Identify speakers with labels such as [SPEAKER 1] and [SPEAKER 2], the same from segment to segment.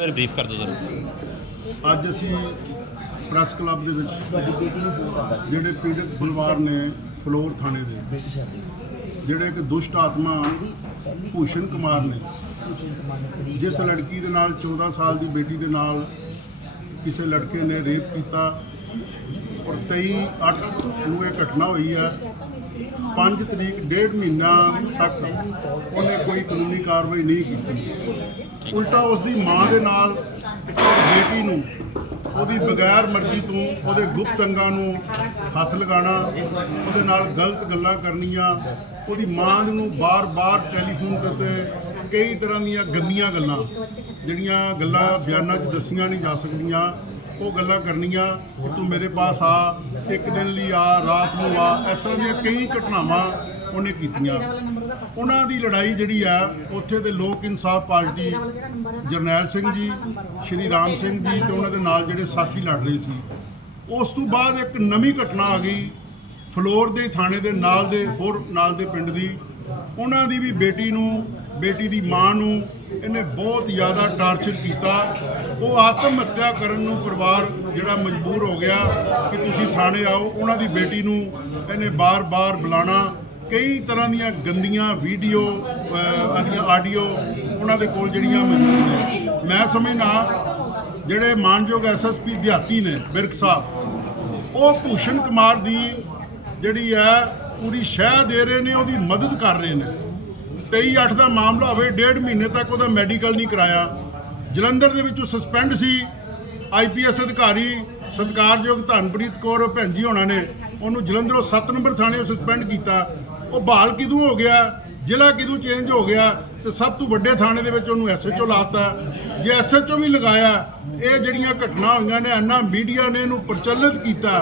[SPEAKER 1] sir brief ਕਰ ਦੋ ਜਰਾ
[SPEAKER 2] ਅੱਜ ਅਸੀਂ ਪ੍ਰੈਸ ਕਲੱਬ ਦੇ ਵਿੱਚ ਜਿਹੜੇ ਪੀੜਤ ਬੁਲਵਾਰ ਨੇ ਫਲੋਰ ਥਾਣੇ ਦੇ ਜਿਹੜੇ ਇੱਕ ਦੁਸ਼ਟ ਆਤਮਾ ਭੂਸ਼ਣ ਕੁਮਾਰ ਨੇ ਜਿਸ ਲੜਕੀ ਦੇ ਨਾਲ 14 ਸਾਲ ਦੀ ਬੇਟੀ ਦੇ ਨਾਲ ਕਿਸੇ ਲੜਕੇ ਨੇ ਰੇਪ ਕੀਤਾ ਔਰ 23 8 ਨੂੰ ਇਹ ਘਟਨਾ ਹੋਈ ਹੈ ਪੰਜ ਤਰੀਕ ਡੇਢ ਮਹੀਨਾ ਤੱਕ ਉਹਨੇ ਕੋਈ ਕਾਨੂੰਨੀ ਕਾਰਵਾਈ ਨਹੀਂ ਕੀਤੀ ਉਲਟਾ ਉਸ ਦੀ ਮਾਂ ਦੇ ਨਾਲ ਬੇਟੀ ਨੂੰ ਉਹਦੀ ਬਗੈਰ ਮਰਜ਼ੀ ਤੋਂ ਉਹਦੇ ਗੁਪਤ ਅੰਗਾਂ ਨੂੰ ਹੱਥ ਲਗਾਣਾ ਉਹਦੇ ਨਾਲ ਗਲਤ ਗੱਲਾਂ ਕਰਨੀਆਂ ਉਹਦੀ ਮਾਂ ਨੂੰ ਬਾਰ-ਬਾਰ ਟੈਲੀਫੋਨ ਕਰਤੇ ਕਈ ਤਰ੍ਹਾਂ ਦੀਆਂ ਗੰਦੀਆਂ ਗੱਲਾਂ ਜਿਹੜੀਆਂ ਗੱਲਾਂ ਬਿਆਨਾਂ 'ਚ ਦੱਸੀਆਂ ਨਹੀਂ ਜਾ ਸਕਦੀਆਂ ਉਹ ਗੱਲਾਂ ਕਰਨੀਆਂ ਕਿ ਤੂੰ ਮੇਰੇ ਪਾਸ ਆ ਇੱਕ ਦਿਨ ਲਈ ਆ ਰਾਤ ਨੂੰ ਆ ਇਸ ਤਰ੍ਹਾਂ ਦੀਆਂ ਕਈ ਘਟਨਾਵਾਂ ਉਹਨੇ ਕੀਤੀਆਂ ਉਹਨਾਂ ਦੀ ਲੜਾਈ ਜਿਹੜੀ ਆ ਉੱਥੇ ਦੇ ਲੋਕ ਇਨਸਾਫ ਪਾਰਟੀ ਜਰਨੈਲ ਸਿੰਘ ਜੀ ਸ਼੍ਰੀ ਰਾਮ ਸਿੰਘ ਜੀ ਤੇ ਉਹਨਾਂ ਦੇ ਨਾਲ ਜਿਹੜੇ ਸਾਥੀ ਲੜ ਰਹੇ ਸੀ ਉਸ ਤੋਂ ਬਾਅਦ ਇੱਕ ਨਵੀਂ ਘਟਨਾ ਆ ਗਈ ਫਲੋਰ ਦੇ ਥਾਣੇ ਦੇ ਨਾਲ ਦੇ ਹੋਰ ਨਾਲ ਦੇ ਪਿੰਡ ਦੀ ਉਹਨਾਂ ਦੀ ਵੀ ਬੇਟੀ ਨੂੰ ਬੇਟੀ ਦੀ ਮਾਂ ਨੂੰ ਇਹਨੇ ਬਹੁਤ ਜ਼ਿਆਦਾ ਟਾਰਚਰ ਕੀਤਾ ਉਹ ਆਤਮ ਹੱਤਿਆ ਕਰਨ ਨੂੰ ਪਰਿਵਾਰ ਜਿਹੜਾ ਮਜਬੂਰ ਹੋ ਗਿਆ ਕਿ ਤੁਸੀਂ ਥਾਣੇ ਆਓ ਉਹਨਾਂ ਦੀ ਬੇਟੀ ਨੂੰ ਇਹਨੇ ਬਾਰ-ਬਾਰ ਬੁਲਾਣਾ ਕਈ ਤਰ੍ਹਾਂ ਦੀਆਂ ਗੰਦੀਆਂ ਵੀਡੀਓ ਆਦੀਆਂ ਆਡੀਓ ਉਹਨਾਂ ਦੇ ਕੋਲ ਜਿਹੜੀਆਂ ਮੌਜੂਦ ਨੇ ਮੈਂ ਸਮਝਣਾ ਜਿਹੜੇ ਮਾਨਯੋਗ ਐਸਐਸਪੀ ਦਿਹਾਤੀ ਨੇ ਬਿਰਕ ਸਾਹਿਬ ਉਹ ਭੂਸ਼ਣ ਕੁਮਾਰ ਦੀ ਜਿਹੜੀ ਹੈ ਪੂਰੀ ਸ਼ਹਿ ਦੇ ਰਹੇ ਨੇ ਉਹਦੀ ਮਦਦ ਕਰ ਰਹੇ ਨੇ 23-8 ਦਾ ਮਾਮਲਾ ਹੋਵੇ ਡੇਢ ਮਹੀਨੇ ਤੱਕ ਉਹਦਾ ਮੈਡੀਕਲ ਨਹੀਂ ਕਰਾਇਆ ਜਲੰਧਰ ਦੇ ਵਿੱਚ ਉਹ ਸਸਪੈਂਡ ਸੀ ਆਈਪੀਐਸ ਅਧਿਕਾਰੀ ਸਤਕਾਰਯੋਗ ਧਨਪ੍ਰੀਤ ਕੌਰ ਭੈਂਜੀ ਹੋਣਾ ਨੇ ਉਹਨੂੰ ਜਲੰਧਰੋਂ 7 ਨੰਬਰ ਥਾਣੇ ਸਸਪੈਂਡ ਕੀਤਾ ਉਹ ਬਹਾਲ ਕਿਦੋਂ ਹੋ ਗਿਆ ਜ਼ਿਲ੍ਹਾ ਕਿਦੋਂ ਚੇਂਜ ਹੋ ਗਿਆ ਤੇ ਸਭ ਤੋਂ ਵੱਡੇ ਥਾਣੇ ਦੇ ਵਿੱਚ ਉਹਨੂੰ ਐਸਐਚਓ ਲਾਤਾ ਜੇ ਐਸਐਚਓ ਵੀ ਲਗਾਇਆ ਇਹ ਜਿਹੜੀਆਂ ਘਟਨਾ ਹੋਈਆਂ ਨੇ ਅੰਨਾ ਮੀਡੀਆ ਨੇ ਇਹਨੂੰ ਪ੍ਰਚਲਿਤ ਕੀਤਾ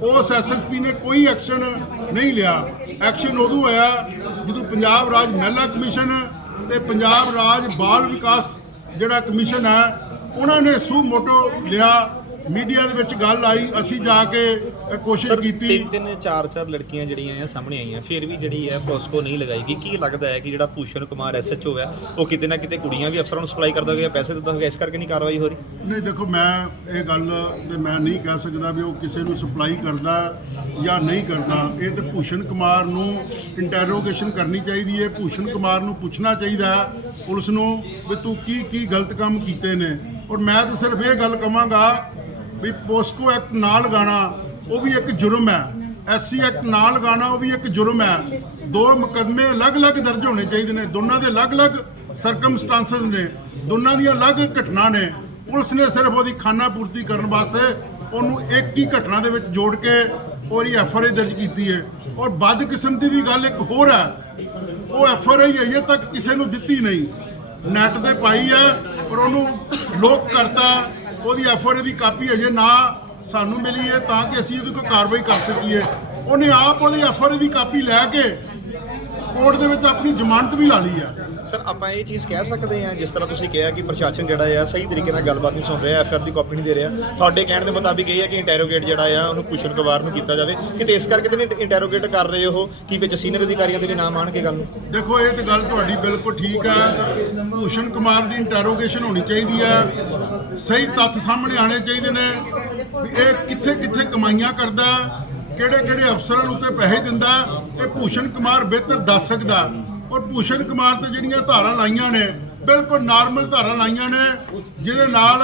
[SPEAKER 2] ਉਸ ਐਸਐਸਪੀ ਨੇ ਕੋਈ ਐਕਸ਼ਨ ਨਹੀਂ ਲਿਆ ਐਕਸ਼ਨ ਉਦੋਂ ਆਇਆ ਜਦੋਂ ਪੰਜਾਬ ਰਾਜ ਮਹਿਲਾ ਕਮਿਸ਼ਨ ਤੇ ਪੰਜਾਬ ਰਾਜ ਬਾਲ ਵਿਕਾਸ ਜਿਹੜਾ ਕਮਿਸ਼ਨ ਹੈ ਉਹਨਾਂ ਨੇ ਸੂ ਮੋਟੋ ਲਿਆ ਮੀਡੀਆ ਦੇ ਵਿੱਚ ਗੱਲ ਆਈ ਅਸੀਂ ਜਾ ਕੇ ਕੋਸ਼ਿਸ਼ ਕੀਤੀ
[SPEAKER 1] ਤਿੰਨ ਤਿੰਨ ਚਾਰ ਚਾਰ ਲੜਕੀਆਂ ਜਿਹੜੀਆਂ ਆ ਸਾਹਮਣੇ ਆਈਆਂ ਫਿਰ ਵੀ ਜਿਹੜੀ ਹੈ ਪੋਸਕੋ ਨਹੀਂ ਲਗਾਏਗੀ ਕੀ ਲੱਗਦਾ ਹੈ ਕਿ ਜਿਹੜਾ ਭੂਸ਼ਣ ਕੁਮਾਰ ਐਸਐਚਓ ਹੈ ਉਹ ਕਿਤੇ ਨਾ ਕਿਤੇ ਕੁੜੀਆਂ ਵੀ ਅਫਸਰਾਂ ਨੂੰ ਸਪਲਾਈ ਕਰਦਾ ਹੋਵੇ ਪੈਸੇ ਦਿੰਦਾ ਹੋਵੇ ਇਸ ਕਰਕੇ ਨਹੀਂ ਕਾਰਵਾਈ ਹੋ ਰਹੀ
[SPEAKER 2] ਨਹੀਂ ਦੇਖੋ ਮੈਂ ਇਹ ਗੱਲ ਤੇ ਮੈਂ ਨਹੀਂ ਕਹਿ ਸਕਦਾ ਵੀ ਉਹ ਕਿਸੇ ਨੂੰ ਸਪਲਾਈ ਕਰਦਾ ਜਾਂ ਨਹੀਂ ਕਰਦਾ ਇਹ ਤੇ ਭੂਸ਼ਣ ਕੁਮਾਰ ਨੂੰ ਇੰਟਰੋਗੇਸ਼ਨ ਕਰਨੀ ਚਾਹੀਦੀ ਹੈ ਭੂਸ਼ਣ ਕੁਮਾਰ ਨੂੰ ਪੁੱਛਣਾ ਚਾਹੀਦਾ ਹੈ ਪੁਲਿਸ ਨੂੰ ਵੀ ਤੂੰ ਕੀ ਕੀ ਗਲਤ ਕੰਮ ਕੀਤੇ ਨੇ ਔਰ ਮੈਂ ਤਾਂ ਸਿਰਫ ਇਹ ਗੱਲ ਕਹਾਂਗਾ ਵੀ ਪੋਸਕੋ ਐਕਟ ਨਾਲ ਲਗਾਣਾ ਉਹ ਵੀ ਇੱਕ ਜੁਰਮ ਹੈ ਐਸਸੀ ਐਕਟ ਨਾਲ ਲਗਾਣਾ ਉਹ ਵੀ ਇੱਕ ਜੁਰਮ ਹੈ ਦੋ ਮੁਕਦਮੇ ਅਲੱਗ-ਅਲੱਗ ਦਰਜ ਹੋਣੇ ਚਾਹੀਦੇ ਨੇ ਦੋਨਾਂ ਦੇ ਅਲੱਗ-ਅਲੱਗ ਸਰਕਮਸਟੈਂਸਸ ਨੇ ਦੋਨਾਂ ਦੀਆਂ ਅਲੱਗ ਘਟਨਾ ਨੇ ਪੁਲਿਸ ਨੇ ਸਿਰਫ ਉਹਦੀ ਖਾਨਾ ਪੂਰਤੀ ਕਰਨ ਵਾਸਤੇ ਉਹਨੂੰ ਇੱਕ ਹੀ ਘਟਨਾ ਦੇ ਵਿੱਚ ਜੋੜ ਕੇ ਔਰ ਐਫਆਰਆਈ ਦਰਜ ਕੀਤੀ ਹੈ ਔਰ ਬਦ ਕਿਸਮ ਦੀ ਗੱਲ ਇੱਕ ਹੋਰ ਹੈ ਉਹ ਐਫਆਰਆਈ ਅਜੇ ਤੱਕ ਕਿਸੇ ਨੂੰ ਦਿੱਤੀ ਨਹੀਂ ਨੈਟ ਤੇ ਪਾਈ ਹੈ ਪਰ ਉਹਨੂੰ ਲੋਕ ਕਰਤਾ ਉਹਦੀ ਐਫਆਰਏ ਦੀ ਕਾਪੀ ਅਜੇ ਨਾ ਸਾਨੂੰ ਮਿਲੀ ਹੈ ਤਾਂ ਕਿ ਅਸੀਂ ਉਹਦੇ ਕੋਈ ਕਾਰਵਾਈ ਕਰ ਸਕੀਏ ਉਹਨੇ ਆਪ ਉਹਦੀ ਐਫਆਰਏ ਦੀ ਕਾਪੀ ਲੈ ਕੇ ਕੋਰਟ ਦੇ ਵਿੱਚ ਆਪਣੀ ਜ਼ਮਾਨਤ ਵੀ ਲਾ ਲਈ ਆ
[SPEAKER 1] ਸਰ ਆਪਾਂ ਇਹ ਚੀਜ਼ ਕਹਿ ਸਕਦੇ ਆ ਜਿਸ ਤਰ੍ਹਾਂ ਤੁਸੀਂ ਕਿਹਾ ਕਿ ਪ੍ਰਸ਼ਾਸਨ ਜਿਹੜਾ ਆ ਸਹੀ ਤਰੀਕੇ ਨਾਲ ਗੱਲਬਾਤ ਨਹੀਂ ਸੁਣ ਰਿਹਾ ਐਫਆਰ ਦੀ ਕਾਪੀ ਨਹੀਂ ਦੇ ਰਿਹਾ ਤੁਹਾਡੇ ਕਹਿਣ ਦੇ ਮੁਤਾਬਿਕ ਇਹ ਹੈ ਕਿ ਇੰਟਰੋਗੇਟ ਜਿਹੜਾ ਆ ਉਹਨੂੰ ਕੁਸ਼ਨ ਕਵਾਰ ਨੂੰ ਕੀਤਾ ਜਾਵੇ ਕਿਤੇ ਇਸ ਕਰਕੇ ਤੇ ਨਹੀਂ ਇੰਟਰੋਗੇਟ ਕਰ ਰਹੇ ਹੋ ਕਿ ਵਿੱਚ ਸੀਨੀਅਰ ਅਧਿਕਾਰੀਆਂ ਦੇ ਵੀ ਨਾਮ ਆਣ ਕੇ ਗੱਲ
[SPEAKER 2] ਦੇਖੋ ਇਹ ਤੇ ਗੱਲ ਤੁਹਾਡੀ ਬਿਲਕੁਲ ਠੀਕ ਆ ਭੂਸ਼ਣ ਕੁਮਾਰ ਦੀ ਇੰਟਰੋਗੇਸ਼ਨ ਹੋਣੀ ਚਾਹੀਦੀ ਆ ਸਹੀ ਤੱਥ ਸਾਹਮਣੇ ਆਣੇ ਚਾਹੀਦੇ ਨੇ ਵੀ ਇਹ ਕਿੱਥੇ ਕਿੱਥੇ ਕਮਾਈਆਂ ਕਰਦਾ ਕਿਹੜੇ ਕਿਹੜੇ ਅਫਸਰਾਂ ਨੂੰ ਤੇ ਪੈਸੇ ਦਿੰਦਾ ਇਹ ਭੂਸ਼ਣ ਕੁਮਾਰ ਬਿਹਤਰ ਦੱਸ ਸਕਦਾ ਔਰ ਭੂਸ਼ਣ ਕੁਮਾਰ ਤੇ ਜਿਹੜੀਆਂ ਧਾਰਾਂ ਲਾਈਆਂ ਨੇ ਬਿਲਕੁਲ ਨਾਰਮਲ ਧਾਰਾਂ ਲਾਈਆਂ ਨੇ ਜਿਹਦੇ ਨਾਲ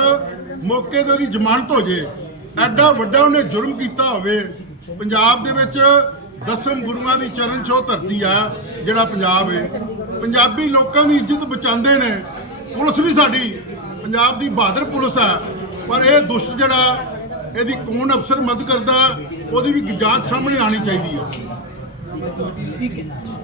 [SPEAKER 2] ਮੌਕੇ ਤੇ ਉਹਦੀ ਜ਼ਮਾਨਤ ਹੋ ਜੇ ਐਡਾ ਵੱਡਾ ਉਹਨੇ ਜੁਰਮ ਕੀਤਾ ਹੋਵੇ ਪੰਜਾਬ ਦੇ ਵਿੱਚ ਦਸਮ ਗੁਰੂਆਂ ਦੀ ਚਰਨ ਛੋਹ ਧਰਤੀ ਆ ਜਿਹੜਾ ਪੰਜਾਬ ਹੈ ਪੰਜਾਬੀ ਲੋਕਾਂ ਦੀ ਇੱਜ਼ਤ ਬਚਾਉਂਦੇ ਨੇ ਪੁਲਿਸ ਵੀ ਸਾਡੀ ਪੰਜਾਬ ਦੀ ਬਹਾਦਰ ਪੁਲਿਸ ਆ ਪਰ ਇਹ ਦੁਸ਼ਟ ਜਿਹੜਾ ਇਹਦੀ ਕੌਣ ਅਫਸਰ ਮਦਦ ਕਰਦਾ ਉਹਦੀ ਵੀ ਜਾਂਚ ਸਾਹਮਣੇ ਆਣੀ ਚਾਹੀਦੀ ਹੈ ਠੀਕ ਹੈ